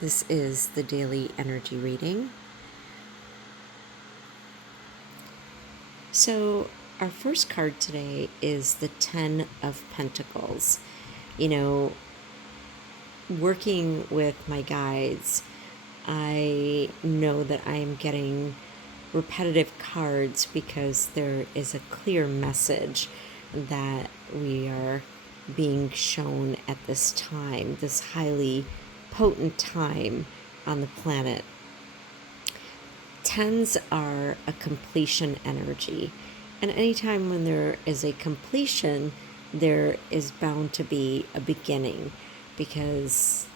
This is the daily energy reading. So, our first card today is the Ten of Pentacles. You know, working with my guides, I know that I am getting repetitive cards because there is a clear message that we are being shown at this time, this highly potent time on the planet. Tens are a completion energy, and anytime when there is a completion, there is bound to be a beginning, because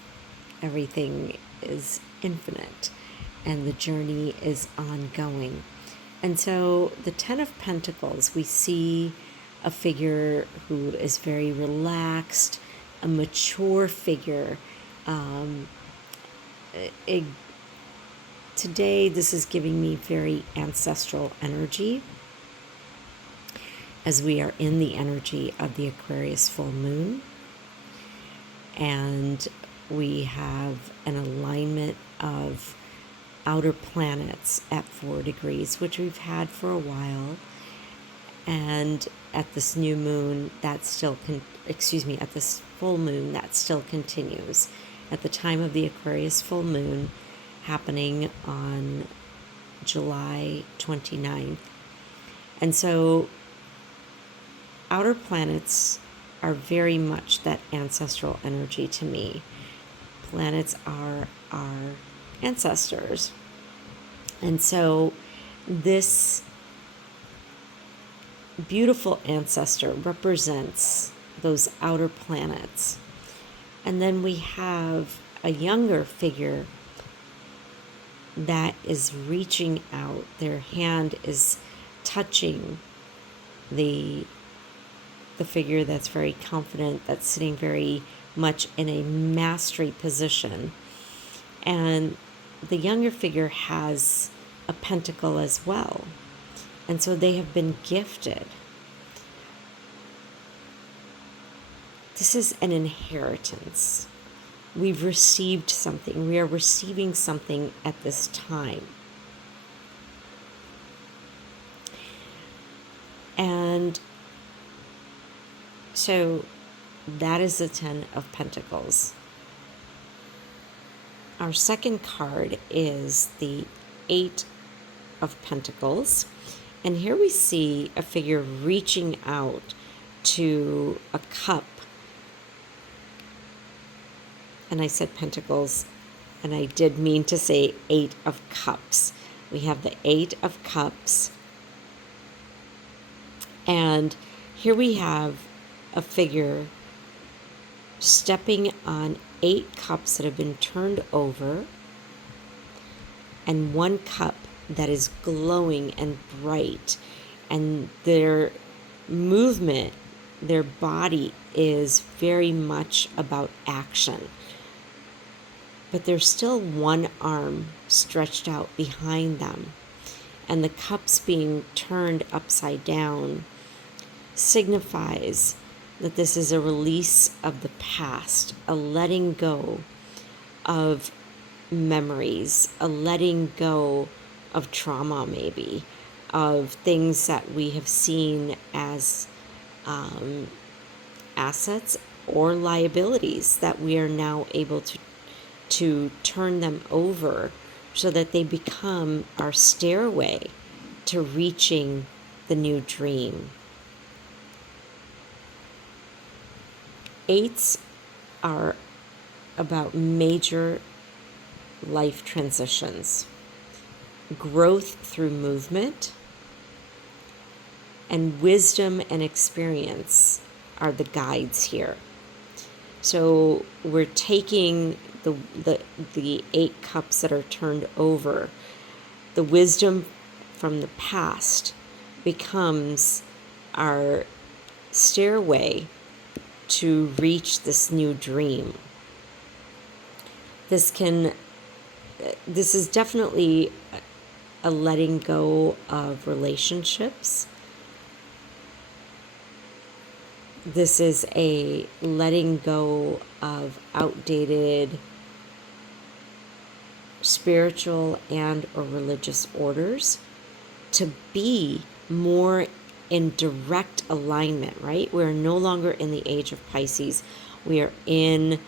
everything is infinite and the journey is ongoing. And so the Ten of Pentacles, we see a figure who is very relaxed, a mature figure. Today, this is giving me very ancestral energy, as we are in the energy of the Aquarius full moon. And we have an alignment of outer planets at 4 degrees, which we've had for a while. And at this new moon, at this full moon, that still continues. At the time of the Aquarius full moon, happening on July 29th. And so outer planets are very much that ancestral energy to me. Planets are our ancestors. And so this beautiful ancestor represents those outer planets. And then we have a younger figure that is reaching out. Their hand is touching the figure that's very confident, that's sitting very much in a mastery position. And the younger figure has a pentacle as well. And so they have been gifted. This is an inheritance. We've received something. We are receiving something at this time. And so that is the Ten of Pentacles. Our second card is the Eight of Pentacles. And here we see a figure reaching out to a cup. And I said pentacles, and I did mean to say 8 of cups. We have the 8 of cups. And here we have a figure stepping on 8 cups that have been turned over, and 1 cup that is glowing and bright. And their movement, their body is very much about action. But there's still one arm stretched out behind them. And the cups being turned upside down signifies that this is a release of the past, a letting go of memories, a letting go of trauma, maybe, of things that we have seen as assets or liabilities, that we are now able to turn them over so that they become our stairway to reaching the new dream. 8s are about major life transitions, growth through movement, and wisdom and experience are the guides here. So we're taking the 8 cups that are turned over. The wisdom from the past becomes our stairway to reach this new dream. This is definitely a letting go of relationships. This is a letting go of outdated spiritual and or religious orders to be more in direct alignment, right? We're no longer in the age of Pisces. We are in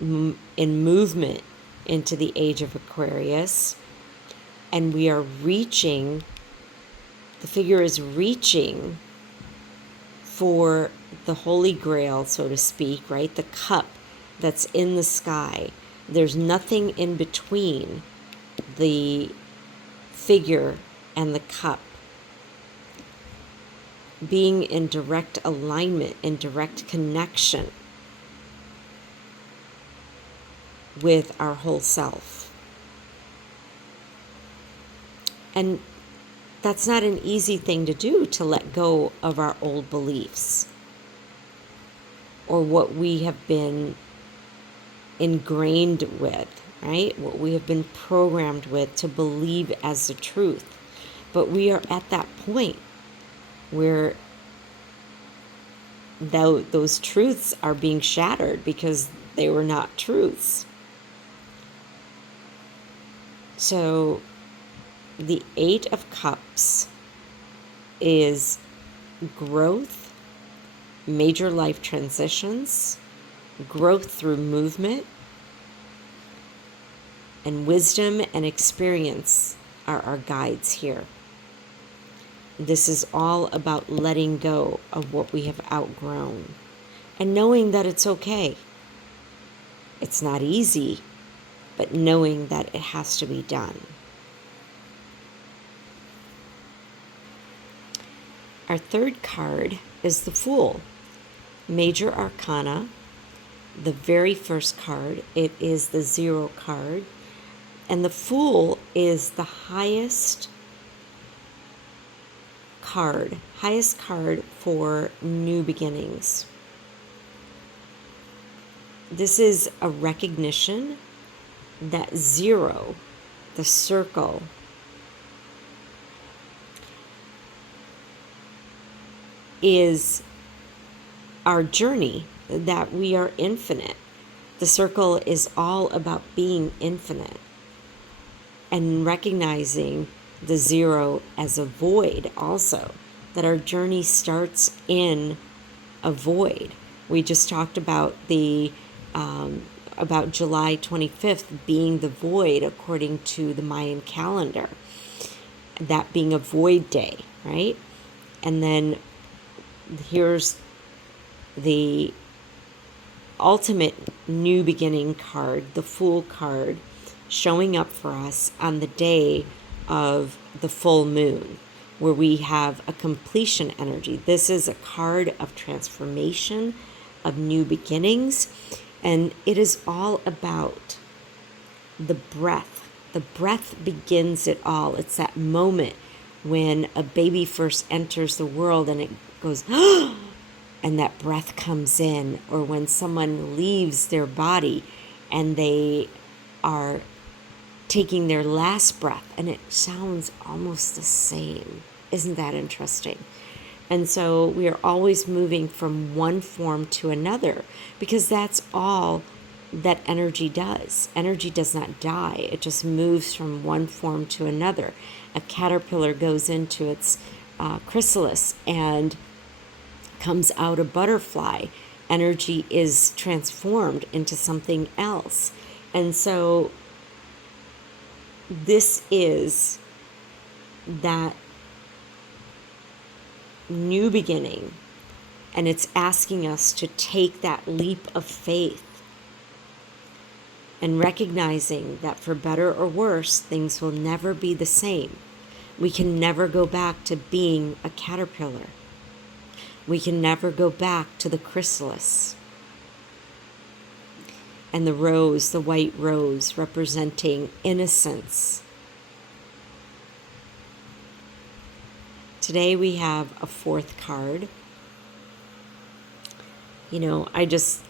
movement into the age of Aquarius, and we are reaching, the figure is reaching for the Holy Grail, so to speak, right? The cup that's in the sky. There's nothing in between the figure and the cup. Being in direct alignment, in direct connection with our whole self. And that's not an easy thing to do, to let go of our old beliefs or what we have been ingrained with, right? What we have been programmed with to believe as the truth. But we are at that point where those truths are being shattered because they were not truths. So the Eight of Cups is growth, major life transitions, growth through movement, and wisdom and experience are our guides here. This is all about letting go of what we have outgrown and knowing that it's okay. It's not easy, but knowing that it has to be done. Our third card is the Fool, Major Arcana, the very first card. It is the 0 card. And the Fool is the highest card for new beginnings. This is a recognition that 0, the circle, is our journey, that we are infinite. The circle is all about being infinite and recognizing the 0 as a void also, that our journey starts in a void. We just talked about about July 25th being the void according to the Mayan calendar, that being a void day, right? And then here's the ultimate new beginning card, the Fool card, showing up for us on the day of the full moon, where we have a completion energy. This is a card of transformation, of new beginnings, and it is all about the breath. The breath begins it all. It's that moment when a baby first enters the world and it goes, and that breath comes in, or when someone leaves their body and they are taking their last breath, and it sounds almost the same. Isn't that interesting? And so we are always moving from one form to another, because that's all that energy does. Energy does not die. It just moves from one form to another. A caterpillar goes into its chrysalis and comes out a butterfly. Energy is transformed into something else. And so this is that new beginning, and it's asking us to take that leap of faith and recognizing that for better or worse, things will never be the same. We can never go back to being a caterpillar. We can never go back to the chrysalis. And the rose, the white rose, representing innocence. Today we have a 4th card. You know, I just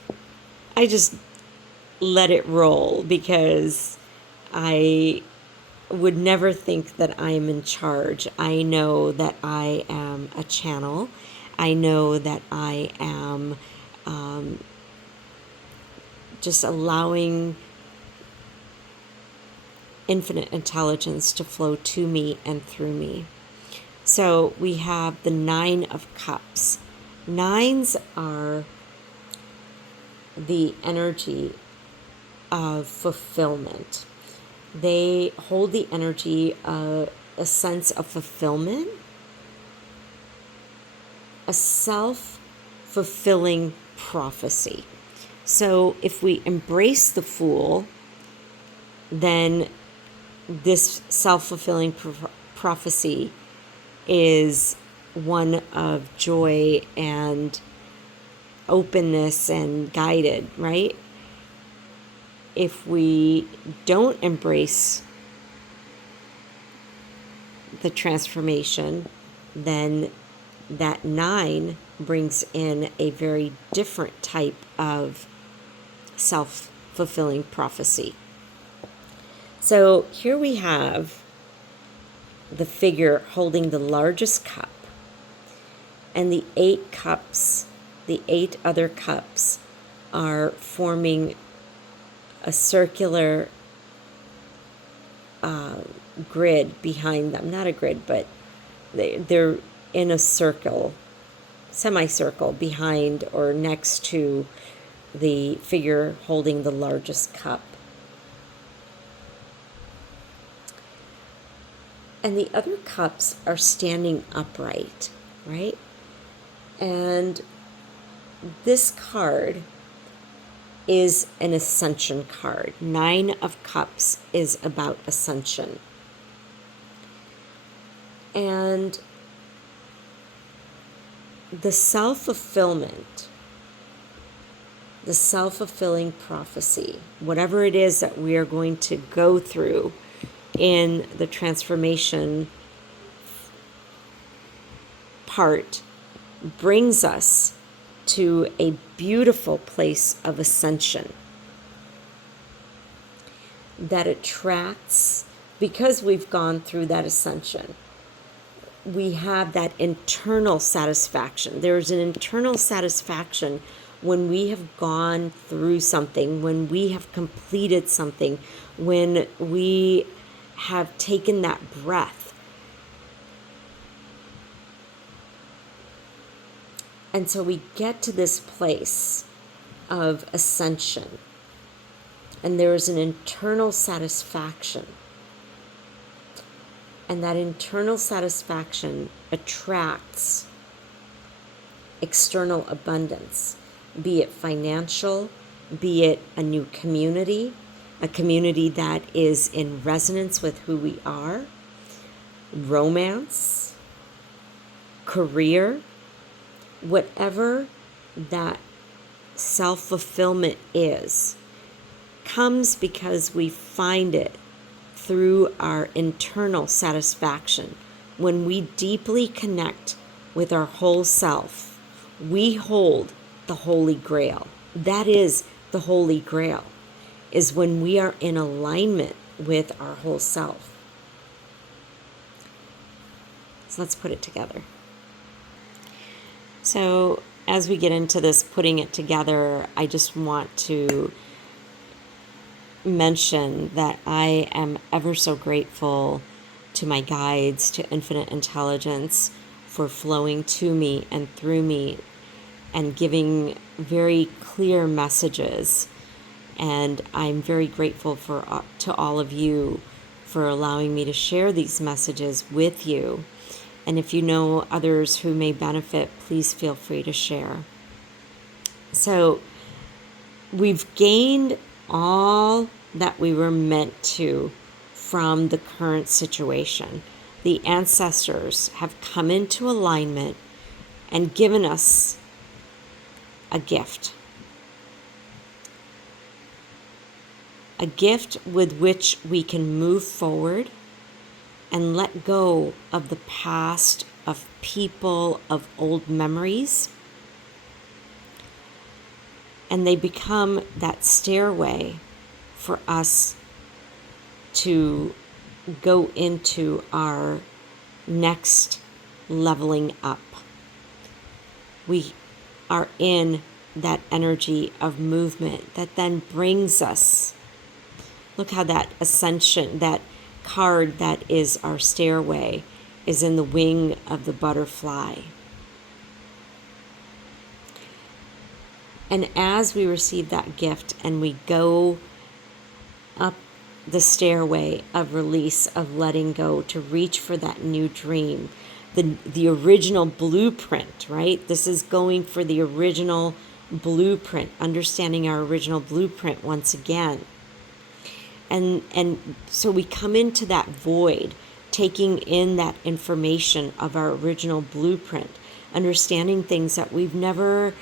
let it roll, because I would never think that I am in charge. I know that I am a channel. I know that I am just allowing infinite intelligence to flow to me and through me. So we have the Nine of Cups. Nines are the energy of fulfillment. They hold the energy of a sense of fulfillment, a self-fulfilling prophecy. So if we embrace the Fool, then this self-fulfilling prophecy is one of joy and openness and guided, right? If we don't embrace the transformation, then that 9 brings in a very different type of self-fulfilling prophecy. So here we have the figure holding the largest cup, and the 8 cups, the 8 other cups, are forming a circular grid behind them. Not a grid, but they're in a circle, semicircle behind or next to the figure holding the largest cup. And the other cups are standing upright, right? And this card is an ascension card. 9 of Cups is about ascension. And the self-fulfillment, the self-fulfilling prophecy, whatever it is that we are going to go through in the transformation part, brings us to a beautiful place of ascension that attracts, because we've gone through that ascension, we have that internal satisfaction. There's an internal satisfaction when we have gone through something, when we have completed something, when we have taken that breath. And so we get to this place of ascension, and there is an internal satisfaction. And that internal satisfaction attracts external abundance, be it financial, be it a new community, a community that is in resonance with who we are, romance, career, whatever that self-fulfillment is, comes because we find it through our internal satisfaction. When we deeply connect with our whole self, we hold the Holy Grail. That is the Holy Grail, is when we are in alignment with our whole self. So let's put it together. So as we get into this putting it together, I just want to mention that I am ever so grateful to my guides, to infinite intelligence, for flowing to me and through me and giving very clear messages. And I'm very grateful to all of you for allowing me to share these messages with you. And if you know others who may benefit, please feel free to share. So we've gained all that we were meant to from the current situation. The ancestors have come into alignment and given us a gift. A gift with which we can move forward and let go of the past, of people, of old memories. And they become that stairway for us to go into our next leveling up. We are in that energy of movement that then brings us, Look how that ascension, that card that is our stairway, is in the wing of the butterfly. And as we receive that gift and we go up the stairway of release, of letting go, to reach for that new dream, the original blueprint, right? This is going for the original blueprint, understanding our original blueprint once again. And so we come into that void, taking in that information of our original blueprint, understanding things that we've never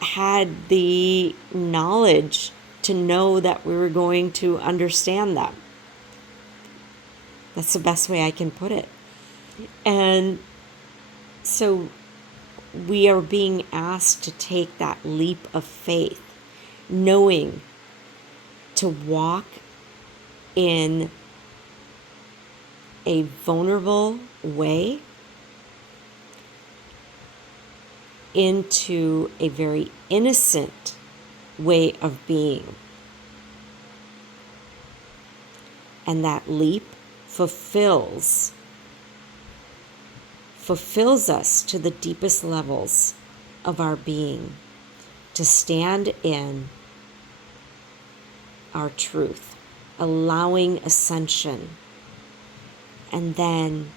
had the knowledge to know that we were going to understand them. That's the best way I can put it. And so we are being asked to take that leap of faith, knowing to walk in a vulnerable way into a very innocent way of being. And that leap fulfills us to the deepest levels of our being, to stand in our truth, allowing ascension, and then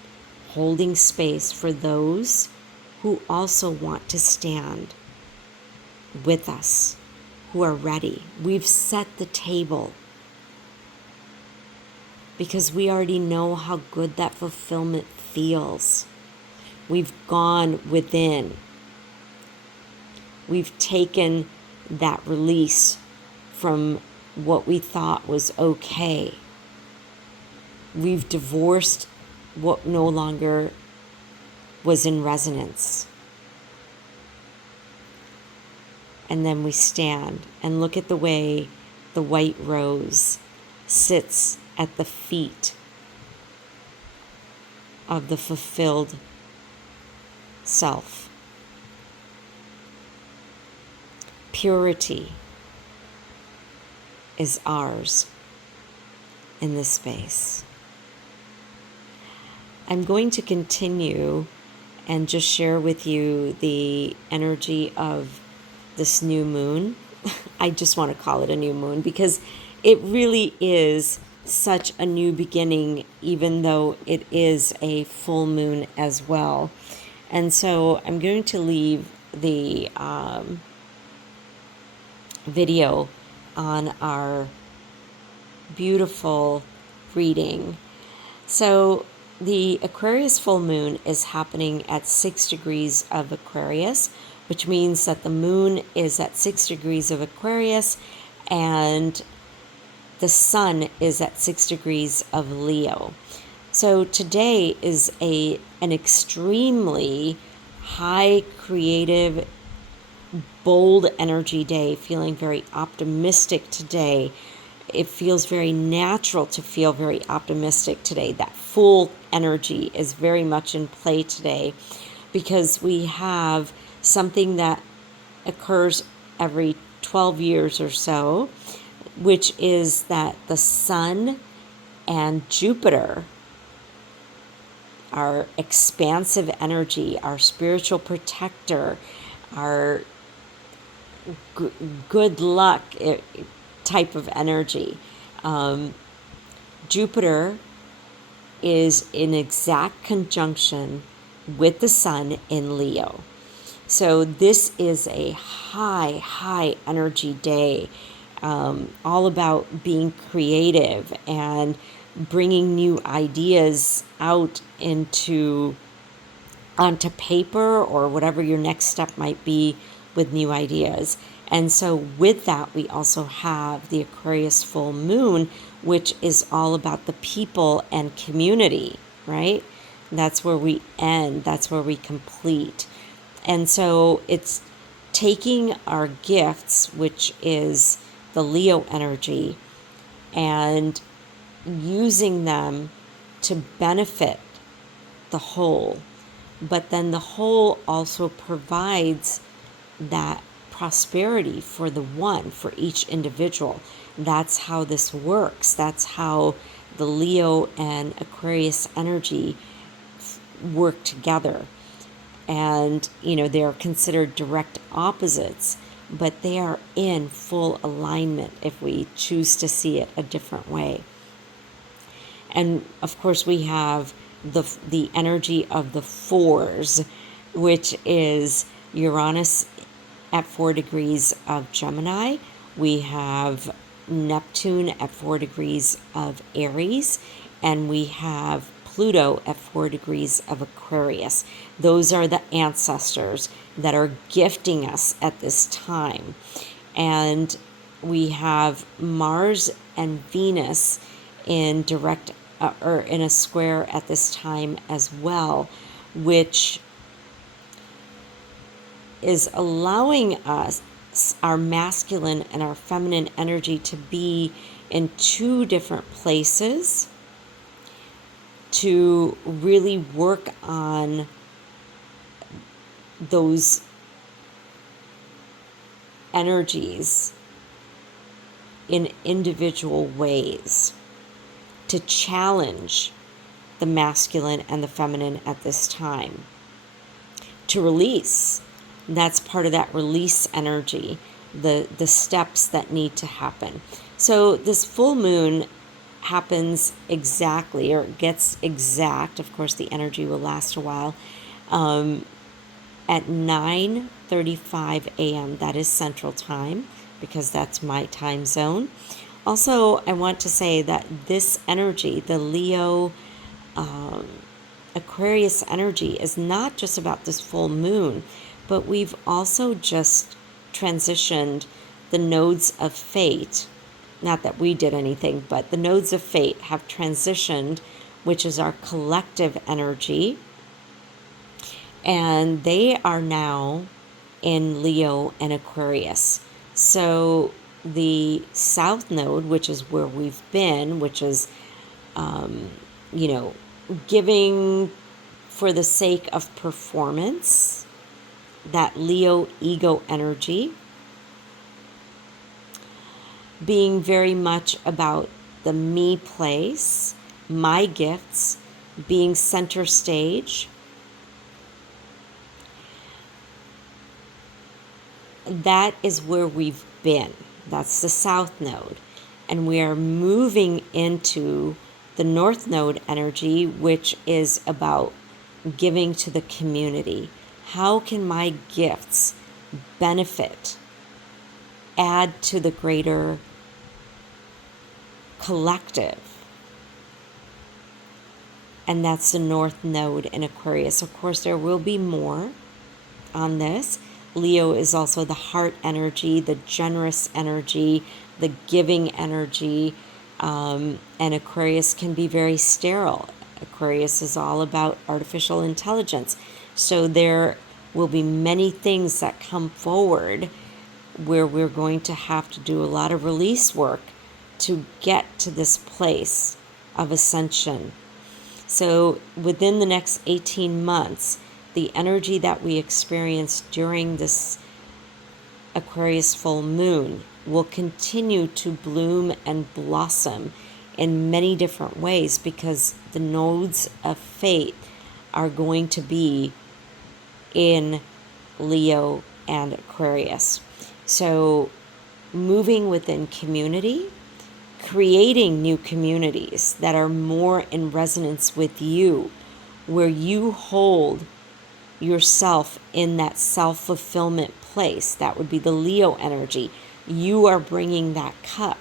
holding space for those who also want to stand with us, who are ready. We've set the table because we already know how good that fulfillment feels. We've gone within. We've taken that release from what we thought was okay. We've divorced what no longer was in resonance. And then we stand and look at the way the white rose sits at the feet of the fulfilled self. Purity is ours in this space. I'm going to continue and just share with you the energy of this new moon. I just want to call it a new moon because it really is such a new beginning, even though it is a full moon as well. And so I'm going to leave the video on our beautiful reading. So the Aquarius full moon is happening at 6 degrees of Aquarius, which means that the moon is at 6 degrees of Aquarius and the sun is at 6 degrees of Leo. So today is an extremely high creative, bold energy day, feeling very optimistic today. It feels very natural to feel very optimistic today. That full energy is very much in play today because we have something that occurs every 12 years or so, which is that the sun and Jupiter, our expansive energy, our spiritual protector, our good luck type of energy. Jupiter is in exact conjunction with the sun in Leo. So this is a high energy day, all about being creative and bringing new ideas out onto paper or whatever your next step might be with new ideas. And so with that, we also have the Aquarius full moon, which is all about the people and community, right? That's where we end. That's where we complete. And so it's taking our gifts, which is the Leo energy, and using them to benefit the whole. But then the whole also provides that prosperity for the one, for each individual. That's how this works. That's how the Leo and Aquarius energy work together. And, they're considered direct opposites, but they are in full alignment if we choose to see it a different way. And of course, we have the energy of the fours, which is Uranus at 4 degrees of Gemini. We have Neptune at 4 degrees of Aries, and we have Pluto at 4 degrees of Aquarius. Those are the ancestors that are gifting us at this time. And we have Mars and Venus in direct or in a square at this time as well, which is allowing us, our masculine and our feminine energy, to be in two different places to really work on those energies in individual ways, to challenge the masculine and the feminine at this time, to release. And that's part of that release energy, the steps that need to happen. So this full moon happens exactly, or gets exact, of course the energy will last a while, at 9:35 a.m. That is Central Time, because that's my time zone. Also, I want to say that this energy, the Leo Aquarius energy, is not just about this full moon, but we've also just transitioned the nodes of fate. Not that we did anything, but the nodes of fate have transitioned, which is our collective energy. And they are now in Leo and Aquarius. So the South Node, which is where we've been, which is, giving for the sake of performance, that Leo ego energy, being very much about the me place, my gifts, being center stage. That is where we've been. That's the South Node. And we are moving into the North Node energy, which is about giving to the community. How can my gifts benefit, add to the greater collective? And that's the North Node in Aquarius. Of course, there will be more on this. Leo is also the heart energy, the generous energy, the giving energy, and Aquarius can be very sterile. Aquarius is all about artificial intelligence. So there will be many things that come forward where we're going to have to do a lot of release work to get to this place of ascension. So within the next 18 months, the energy that we experience during this Aquarius full moon will continue to bloom and blossom in many different ways, because the nodes of fate are going to be in Leo and Aquarius. So moving within community, creating new communities that are more in resonance with you, where you hold yourself in that self-fulfillment place. That would be the Leo energy. You are bringing that cup,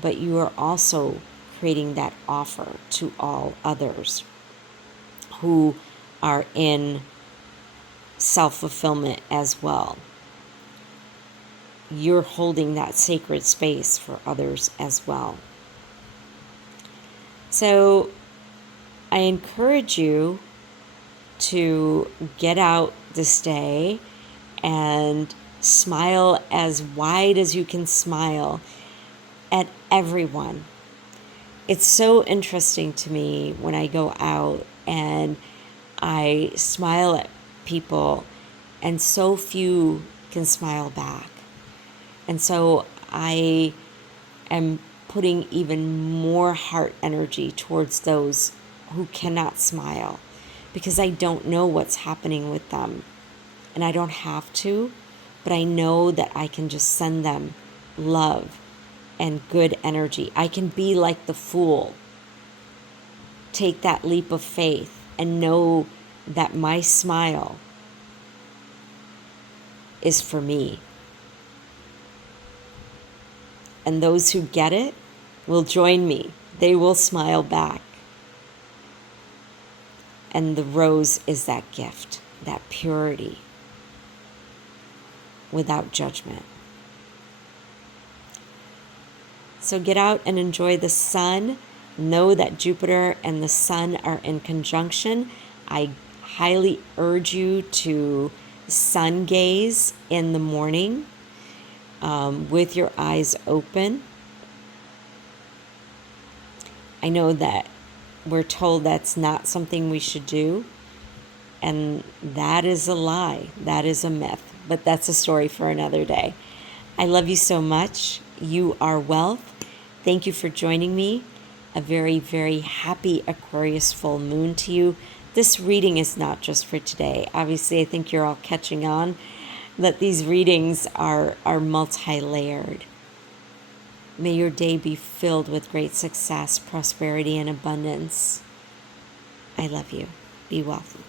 but you are also creating that offer to all others who are in self-fulfillment as well. You're holding that sacred space for others as well. So I encourage you to get out this day and smile as wide as you can smile at everyone. It's so interesting to me when I go out and I smile at people and so few can smile back. And so I am putting even more heart energy towards those who cannot smile, because I don't know what's happening with them. And I don't have to, but I know that I can just send them love and good energy. I can be like the fool. Take that leap of faith and know that my smile is for me. And those who get it will join me. They will smile back. And the rose is that gift, that purity, without judgment. So get out and enjoy the sun. Know that Jupiter and the sun are in conjunction. I highly urge you to sun gaze in the morning with your eyes open. I know that we're told that's not something we should do, and that is a lie. That is a myth, but that's a story for another day. I love you so much. You are wealth. Thank you for joining me. A very, very happy Aquarius full moon to you. This reading is not just for today. Obviously, I think you're all catching on that these readings are multi-layered. May your day be filled with great success, prosperity, and abundance. I love you. Be wealthy.